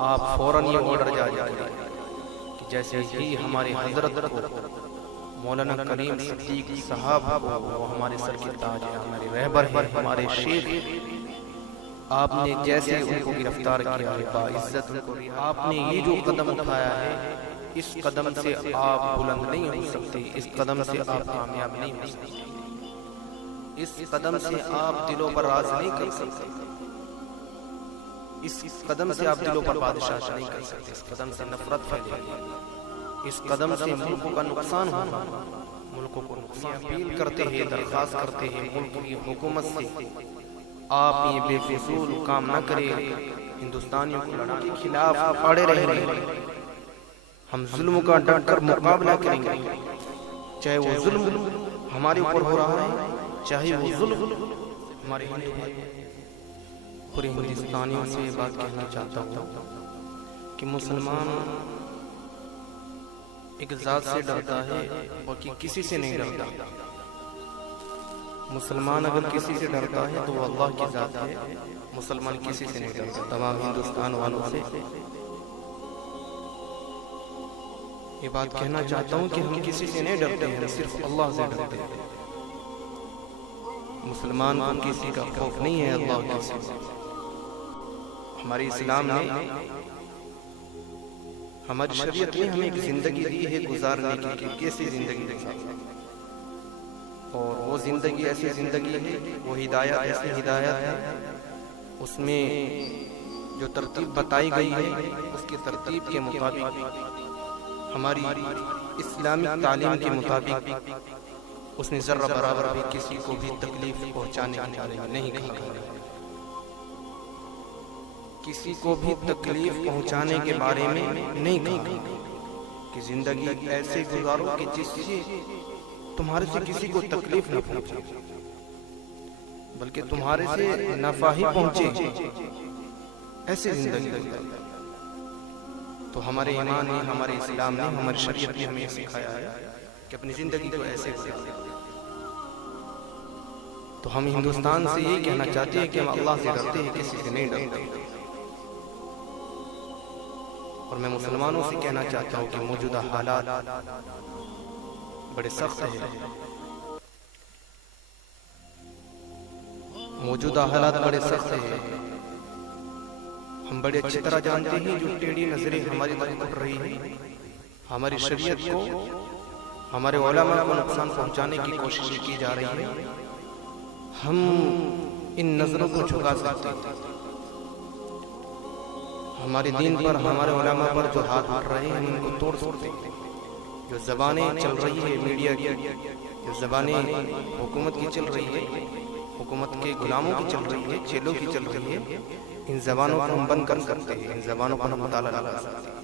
आप फौरन ये ऑर्डर जारी करें कि जैसे ही हमारे हजरत को मौलाना करीम सिद्दीक साहब को, वो हमारे सर के ताज है, हमारे रहबर है, हमारे शेख, आपने जैसे उनको गिरफ्तार किया है, बाइज्जत उनको, आपने ये जो कदम उठाया है, इस कदम से आप बुलंद नहीं हो सकते, इस कदम से आप कामयाब नहीं हो सकते, इस कदम से आप दिलों पर राज नहीं कर सकते, इस कदम से आप दिलों पर बादशाह नहीं कर सकते, इस कदम से नफरत फैलेगी, इस कदम से मुल्कों का नुकसान होगा, मुल्कों को नुकसान। अपील करते हैं, दरखास्त करते हैं मुल्क की हुकूमत से, आप ये बेफिजूल काम न करें, हिंदुस्तानियों को लड़ाई के खिलाफ खड़े रहेंगे, हम जुल्म का डटकर मुकाबला करेंगे, चाहे वो जुल्म हमारे ऊपर हो रहा है, चाहे वो जुल्म हमारे हिंदू पूरे हिंदुस्तानियों से ये बात कहना चाहता हूँ कि मुसलमान एक जात से डरता है, बाकी किसी से नहीं डरता। मुसलमान अगर किसी से डरता है तो वो अल्लाह की जात है, मुसलमान किसी से नहीं डरता। तमाम हिंदुस्तान वालों से ये बात कहना चाहता हूँ कि हम किसी से नहीं डरते हैं, सिर्फ अल्लाह से डरते हैं। मुसलमान को किसी का खौफ नहीं है, अल्लाह के सिवा। हमारे इस्लाम ने, हमारी शरीयत ने हमें एक जिंदगी दी है गुजारने की, कैसी जिंदगी गुजारना, और वो जिंदगी ऐसी जिंदगी है, वो हिदायत ऐसी हिदायत है, उसमें जो तरतीब बताई गई है उसकी तरतीब के मुताबिक, हमारी इस्लामिक तालीम के मुताबिक उसने जर्रा बराबर भी किसी को भी तकलीफ पहुंचाने के बारे में नहीं कहा, किसी को भी तकलीफ पहुंचाने के बारे में नहीं कहा कि जिंदगी ऐसे गुजारो कि जिससे तुम्हारे से किसी को तकलीफ न पहुंचे, बल्कि तुम्हारे से नफा ही पहुंचे, ऐसे जिंदगी गुजारो। तो हमारे ईमान ने, हमारे इस्लाम ने, हमारी शरीयत ने हमें सिखाया है कि अपनी जिंदगी को ऐसे गुजारो। तो हम हिंदुस्तान से ये कहना चाहते हैं कि हम अल्लाह से डरते हैं, किसी से नहीं डरते। और मैं मुसलमानों से कहना चाहता हूँ कि मौजूदा हालात बड़े सख्त हैं, मौजूदा हालात बड़े सख्त हैं। हम बड़े अच्छी तरह जानते हैं जो टेढ़ी नजरें हमारी तरफ उठ रही हैं, हमारी शरीयत को, हमारे उलमा को नुकसान पहुंचाने की कोशिश की जा रही है, हम इन नजरों को झुका सकते हैं। हमारे दीन पर, हमारे उलमा पर जो हाथ उठ रहे हैं उनको तोड़ सकते हैं। जो जबानें चल रही है मीडिया की, जो जबानें हुकूमत की चल रही है, हुकूमत के गुलामों की चल रही है, चेलों की चल रही है, इन जबानों को हम बंद कर सकते हैं, इन जबानों पर हम ताला लगा सकते हैं।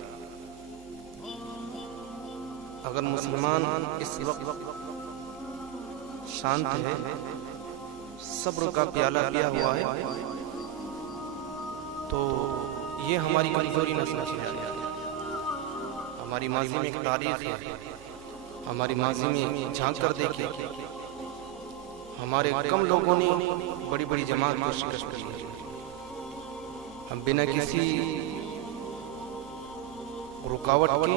अगर मुसलमान इस वक्त शांत है, सब्र का प्याला पिया हुआ है, तो ये हमारी कमजोरी न समझी जाए। हमारी माजी में एक तारीख है, हमारी माजी में झांक कर देखिए, हमारे कम लोगों ने बड़ी बड़ी जमात को शिकस्त दी है। हम बिना किसी रुकावट के,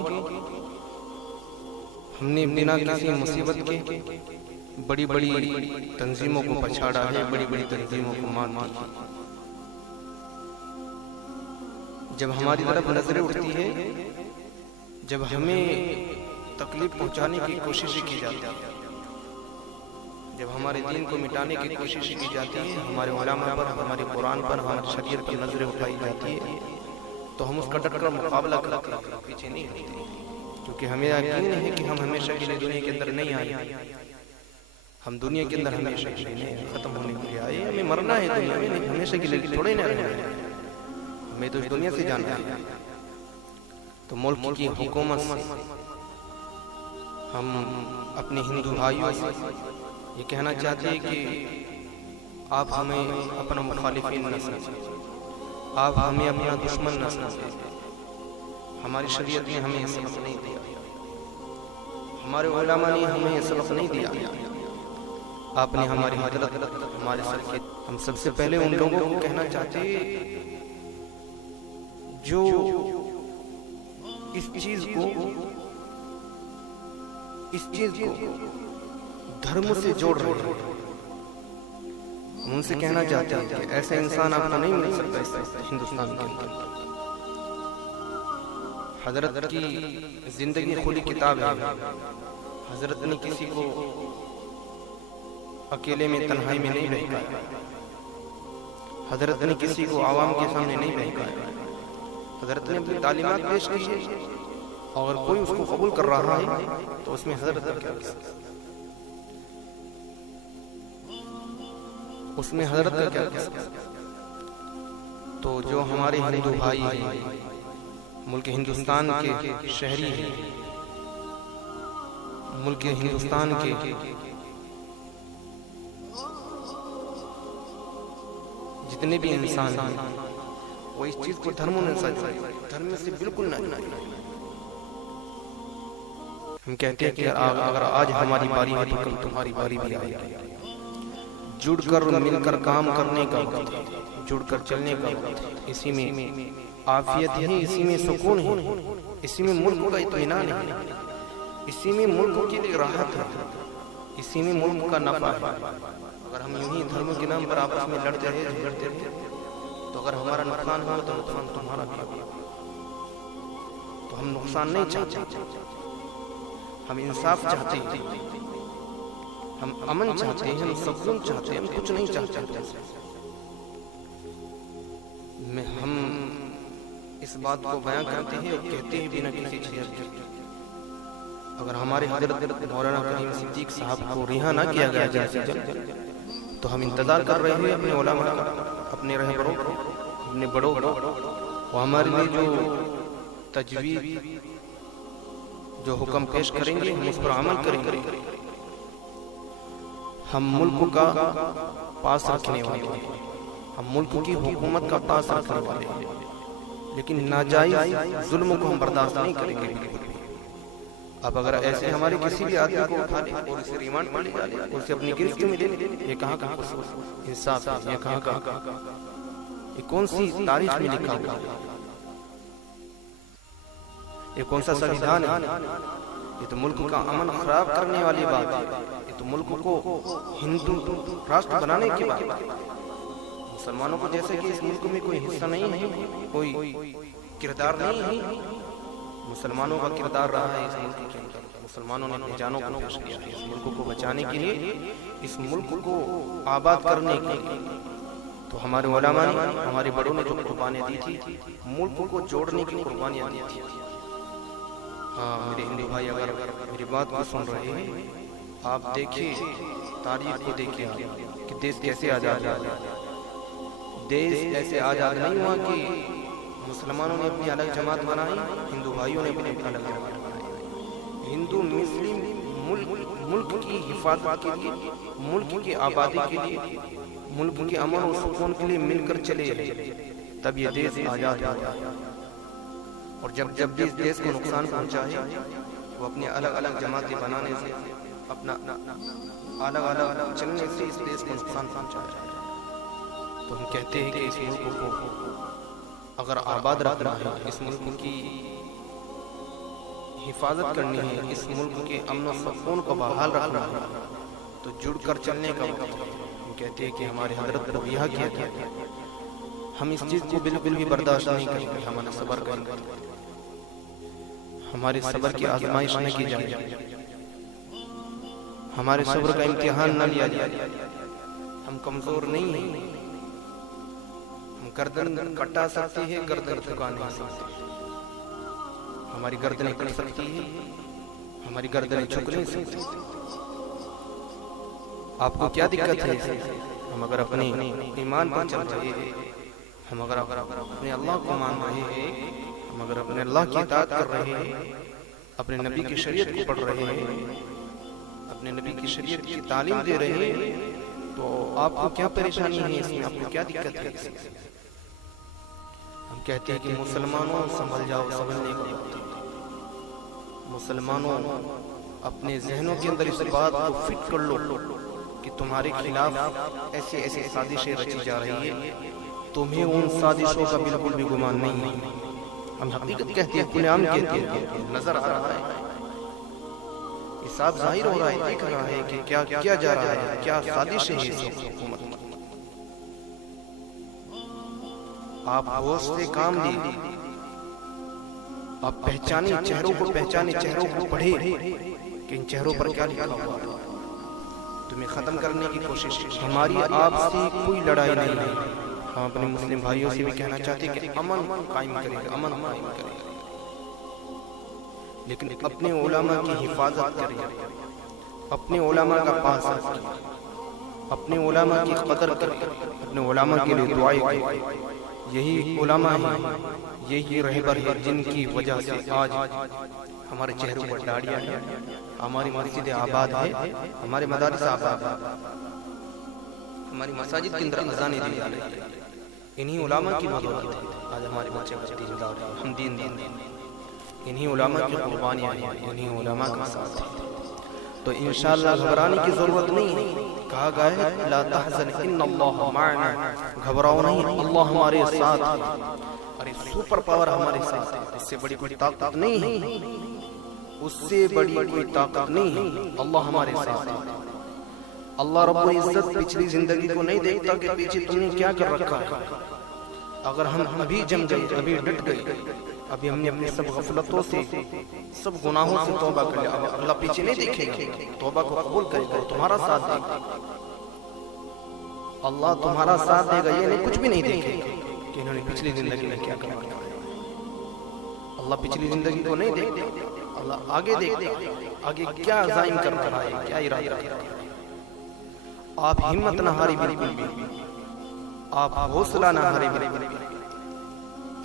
हमने बिना किसी मुसीबत के बड़ी बड़ी तंजीमों को पछाड़ा है, बड़ी बड़ी तंजीमों को मान दी। जब हमारी तरफ नजरें उठती है, जब हमें तकलीफ पहुंचाने की कोशिश की जाती है, जब हमारे दीन को मिटाने की कोशिश की जाती है, हमारे उलमा पर, हमारे कुरान पर, हमारी शरीयत पर नजरें उठाई जाती है, तो हम उसका डटकर मुकाबला करते हैं, पीछे नहीं हटते, क्योंकि हमें यकीन है कि हम हमेशा के लिए दुनिया के अंदर नहीं आए। हम दुनिया के अंदर हमेशा के लिए नहीं, खत्म होने के लिए आए। हमें मरना है दुनिया में, हमेशा के लिए थोड़े ना रहना है, हमें तो इस दुनिया से जाना है। तो मुल्क की हुकूमत से, हम अपने हिंदू भाइयों से ये कहना चाहते हैं कि आप हमें अपना मुखालिफिन न समझें, आप हमें अपना दुश्मन न समझें। हमारी शरीयत ने हमें सबक नहीं दिया, हमारे उलमा ने हमें सबक नहीं दिया। आपने हमारी हजरत, हमारे सर के, हम सबसे पहले उन लोगों को कहना चाहते जो इस चीज को धर्म से जोड़ रहे हैं। हम उनसे कहना चाहते हैं कि ऐसा इंसान आपको नहीं मिल सकता इस हिंदुस्तान के अंदर। हजरत की जिंदगी खुली किताब है। हजरत ने किसी को अकेले में तन्हाई में नहीं बहकाया। हजरत ने किसी को आवाम के सामने नहीं बहकाया। हजरत ने अपनी तालीमात पेश की है, और कोई उसको कबूल कर रहा है तो उसमें हजरत का क्या किस्सा, उसमें हजरत का क्या किस्सा। तो जो हमारे हिंदू भाई हैं, मुल्क हिंदुस्तान के शहरी हैं, मुल्क हिंदुस्तान के जितने भी इंसान हैं, वो इस चीज को धर्मों ने सजाया, धर्म से बिल्कुल नहीं। हम कहते हैं कि अगर आज हमारी बारी है तो कल तुम्हारी बारी भी आएगी। जुड़कर मिलकर काम करने का वक्त है, जुड़कर चलने का वक्त है। इसी में आफियत है, इसी में सुकून है, इसी में मुल्क का इत्मीनान है, इसी में मुल्क के लिए राहत है, इसी में मुल्क का नफा है। अगर हम यूं ही धर्म के नाम पर आपस में लड़ते रहे, झगड़ते रहे, तो अगर हमारा नुकसान हो तो नुकसान तुम्हारा भी होगा। तो हम नुकसान नहीं चाहते, हम इंसाफ चाहते हैं, हम अमन चाहते हैं, हम सुकून चाहते हैं, हम कुछ नहीं चाहते। हम इस बात को बयां करते हैं और कहते हैं बिना किसी झिझक के। अगर हमारे हजरत मौलाना करीम सिद्दीक साहब को रिहा ना किया गया जाए तो हम इंतजार कर रहे हैं अपने उलमा का, अपने रहबरों, अपने बड़ों, वो हमारे लिए जो तजवीज़, जो हुक्म पेश करेंगे हम उस पर अमल करेंगे। हम मुल्क का पास रखने वाले हैं, हम मुल्क की हुकूमत का पास रखने वाले हैं, लेकिन नाजायज जुल्म को हम बर्दाश्त नहीं करेंगे बिल्कुल भी। अब अगर ऐसे हमारे किसी भी आदमी को उठा ले और उसे रिमांड पर ले जाए, उसे अपनी गिरफ्त में ले, ये कहाँ का इंसाफ है? ये कहाँ का, ये कौन सी तारीख में लिखा हुआ है? ये कौन सा संविधान है? ये तो मुल्क का अमन खराब करने वाली बात है। ये तो मुल्क को हिंदू राष्ट्र बनाने की बात है। मुसलमानों को जैसे कि इस मुल्क में कोई हिस्सा नहीं है, कोई किरदार नहीं है। मुसलमानों का किरदार रहा है इस मुल्क के अंदर। मुसलमानों ने अपनी जानों को पेश किया है इस मुल्क को बचाने के लिए, इस मुल्क को आबाद करने के लिए। तो हमारे उलमा ने, हमारे बड़ों ने जो कुर्बानियां दी थी, मुल्क को जोड़ने की कुर्बानियां दी थी। हाँ मेरे हिंदू भाई, अगर मेरी बात को सुन रहे हैं, आप देखिए तारीख को, देखिए कि देश कैसे आजाद हुआ। देश ऐसे आजाद नहीं हुआ कि मुसलमानों ने अपनी अलग जमात बनाई, हिंदू भाइयों ने अपनी अलग जमात बनाई। हिंदू मुस्लिम मुल्क की हिफाजत के लिए, मुल्क की आबादी के लिए, मुल्क के अमन और सुकून के लिए मिलकर चले, तब ये देश आजाद हुआ। और जब भी इस देश को नुकसान पहुंचा है, वो अपने अलग अलग जमातें बनाने से, अपना अलग अलग चलने से इस देश को नुकसान पहुंचाया है। तो हम कहते हैं कि इस मुल्क को अगर आबाद रखना है, इस मुल्क की हिफाजत करनी है, इस मुल्क के अमन और सुकून को बहाल रखना है, तो जुड़कर चलने का वक्त है। हम कहते हैं कि हमारे हजरत को यह किया गया, हम इस चीज को बिल्कुल भी बर्दाश्त नहीं करेंगे। हमारा सब्र करेंगे, हमारे सब्र की आजमाइश न की जाए, हमारे सब्र का इम्तिहान न लिया जाए। हम कमजोर नहीं हैं, हम गर्दन कटा सकते हैं, गर्दन झुका नहीं सकते। हमारी गर्दनें कट सकती है, हमारी गर्दनें झुक नहीं सकती। आपको क्या दिक्कत है? हम अगर अपने ईमान पर चल रहे हैं, हम अगर अपने अल्लाह को मान रहे हैं, हम अगर अपने अल्लाह की इताअत कर रहे हैं, अपने नबी की शरीयत को पढ़ रहे हैं, अपने नबी की शरीयत की तालीम दे रहे हैं, तो आपको क्या परेशानी है इसमें? आपको क्या दिक्कत है इसमें? हम कहते हैं कि मुसलमानों संभल जाओ, संभलने का वक्त है। मुसलमानों अपने जहनों के अंदर इस बात को फिट कर लो कि तुम्हारे खिलाफ ऐसे ऐसे साजिशें रची जा रही है। तुम्हें उन साजिशों का बिल्कुल भी गुमान नहीं है। हम हकीकत कहते हैं, खुलेआम कहते हैं, नजर आ रहा है, ये साफ जाहिर हो रहा है, दिख रहा है कि क्या किया जा रहा है, क्या साजिश है इस हुकूमत की। आप होश से काम लीजिए, आप पहचाने चेहरों को, पहचाने चेहरों को पढ़े कि इन चेहरों पर क्या लिखा हुआ है। तुम्हें खत्म करने की कोशिश, हमारी आपसे कोई लड़ाई नहीं है। हम अपने मुस्लिम भाइयों से भी कहना चाहते हैं कि अमन कायम करें, अमन कायम करें, लेकिन अपने उलमा की हिफाजत करें, अपने उलमा का पास रखें, अपने उलमा की कदर करें, अपने उलमा के लिए दुआएं करें। यही उलमा है, यही रहबर है जिनकी वजह से आज हमारे चेहरों पर दाढ़ियां हैं, हमारी मस्जिद आबाद है, हमारे मदारिस आबाद है, हमारी मसाजिद के अंदर अज़ानें दी जा रही है। इन्हीं उलमा की बदौलत है आज हमारे बच्चे दीनदार हैं, हम दीन इन्हीं उलमा की कुर्बानियां हैं, इन्हीं उलमा का साथ है। तो इंशाअल्लाह घबराने की जरूरत नहीं है। कहा गया है ला तहज़न इन्नल्लाह माअना, घबराओ नहीं, अल्लाह हमारे साथ है। अरे सुपर पावर हमारे साथ है, इससे बड़ी कोई ताकत नहीं है, उससे बड़ी कोई ताकत नहीं है, अल्लाह हमारे साथ है। अल्लाह रब्बुल इज्जत पिछली जिंदगी को नहीं देखता कि पीछे तुमने क्या कर रखा है। अगर हम अभी जम गए, अभी डट गए, अभी हमने अपने सब गफलतों से, सब गुनाहों से तौबा कर लिया, अब अल्लाह पीछे नहीं देखेगा, तौबा को कबूल करेगा, तुम्हारा साथ देगा, अल्लाह तुम्हारा साथ देगा। ये नहीं कुछ भी नहीं देखेगा कि इन्होंने पिछली जिंदगी में क्या करा। अल्लाह पिछली जिंदगी को नहीं देखता, अल्लाह आगे देखता, आगे क्या अज़ाइम कर रहा है, क्या इरादा कर रहा है। आप हिम्मत ना हारी बिल्कुल भी, आप हौसला ना हारी बिल्कुल भी,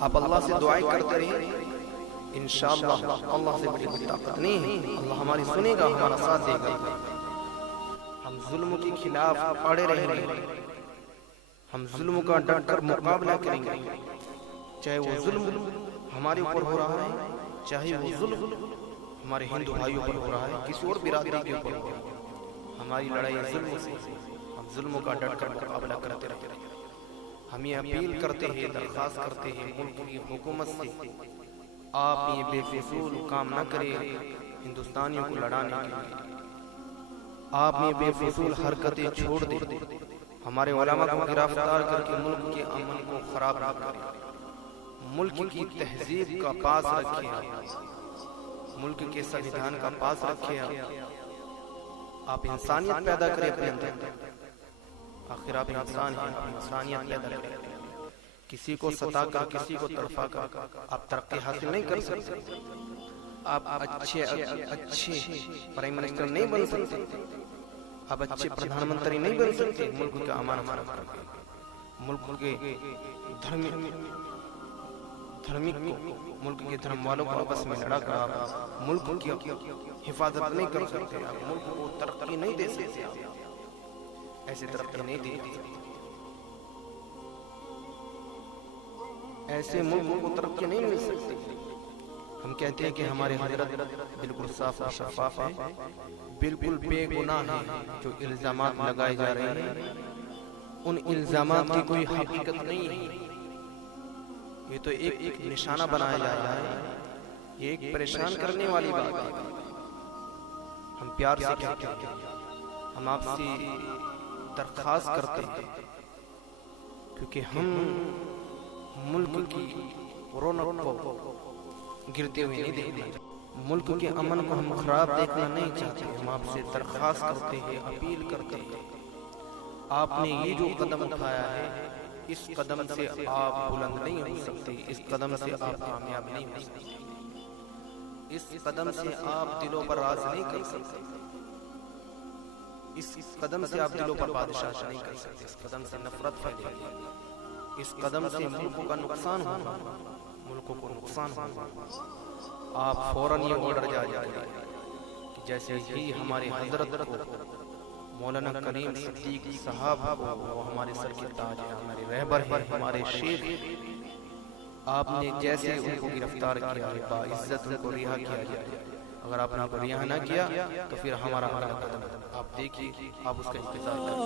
आप अल्लाह से दुआएं करते रहिए, इंशाअल्लाह अल्लाह से बड़ी कोई ताकत नहीं है। अल्लाह हमारी सुनेगा, हमारा साथ देगा। हम जुल्म के खिलाफ अड़े रहेंगे, हम जुल्म का डट कर मुकाबला करेंगे, चाहे वो जुल्म हमारे ऊपर हो रहा है, चाहे वो जुल्म हमारे हिंदू भाइयों पर हो रहा है, किसी और बिरादरी के ऊपर हो रहा है। हमारी लड़ाई जुल्म से, हम जुल्म का डट कर मुकाबला करते रहते हैं। हम ये अपील करते हैं, दरख्वास्त करते हैं मुल्क की हुकूमत से, आप ये बेफिजूल काम न करें हिंदुस्तानियों को लड़ाने के लिए। आप ये बेफिजूल हरकतें छोड़ दें, हमारे उलमा को गिरफ्तार करके मुल्क के अमन को खराब न करें, मुल्क की तहजीब का पास रखें, मुल्क के संविधान का पास रखें। आप इंसानियत पैदा करें अपने अंदर, आखिर आप इंसान हैं, आप इंसानियत पैदा करें। किसी को सता कर, किसी को तड़पा कर आप तरक्की हासिल नहीं कर सकते। आप अच्छे प्राइम मिनिस्टर नहीं बन सकते, आप अच्छे प्रधानमंत्री नहीं बन सकते। मुल्क का अमान करके, मुल्क के धार्मिक को, मुल्क के धर्म वालों को आपस में लड़ा कर आप मुल्क की हिफाजत नहीं कर सकते, आप मुल्क को तरक्की नहीं दे सकते, ऐसे तरक्की नहीं दे सकते, ऐसे मुल्क को तरक्की नहीं मिल सकती। हम कहते हैं कि हमारे हजरत बिल्कुल साफ और शफाफ है, बिल्कुल बेगुनाह है। जो इल्जामात लगाए जा रहे हैं उन इल्जामात की कोई हकीकत नहीं है, ये तो एक निशाना बनाया जा रहा है, ये एक परेशान करने वाली बात है। हम प्यार से कहते हैं, हम आपसे दरख्वास्त करते हैं, क्योंकि हम मुल्क की रौनक को गिरते हुए नहीं देखते, मुल्क के अमन को हम खराब देखना नहीं चाहते। हम आपसे दरख्वास्त करते हैं, अपील करते हैं, आपने ये जो कदम उठाया है, इस कदम से आप बुलंद नहीं हो सकते, इस कदम से आप कामयाब नहीं हो सकते, इस कदम से आप दिलों पर राज नहीं कर सकते, इस कदम से आप दिलों पर बादशाह नहीं कर सकते, इस कदम से नफरत फैलेगी, इस कदम से मुल्कों का नुकसान होगा, मुल्कों को नुकसान होगा। आप फौरन ये ऑर्डर जारी करें कि जैसे ही हमारे हजरत को, मौलाना करीम सिद्दीक साहब वो हमारे सर के ताज है, हमारे रहबर है, हमारे शेख, आपने जैसे उनको गिरफ्तार किया है, बाइज्जत उनको रिहा किया जाए। अगर आपने उनको रिहा ना किया तो फिर हमारा अगला कदम आप देखिए, आप उसका इंतजार करें।